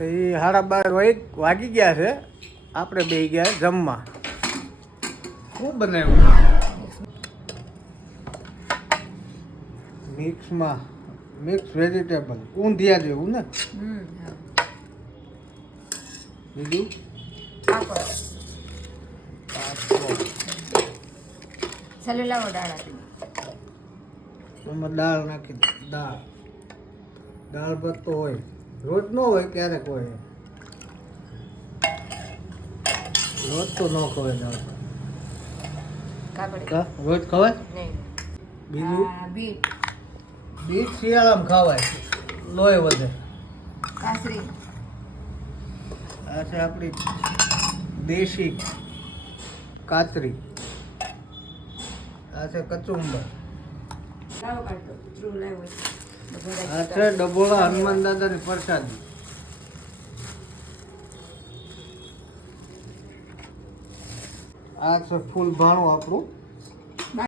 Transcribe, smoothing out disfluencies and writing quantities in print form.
તો એ 12:30 વાગી ગયા છે. આપણે બે ગયા જમવા. શું બનાવ્યું? મિક્સ વેજીટેબલ ઊંધિયા જેવું ને. બીજું એમાં દાળ નાખી દે. દાળ ભાત તો હોય, રોજ ન હોય, ક્યારેક હોય. રોજ તો ન ખવાય દાળ ભાત. રોજ ખવાય. બીજું બીટ શિયાળામાં ખવાય, લોહી વધે. આ છે આપણી દેશી કાતરી. આ છે કચુંબર. આ છે ડબોળા હનુમાન દાદાની પ્રસાદી. આ છે ફૂલ ભાણું આપણું.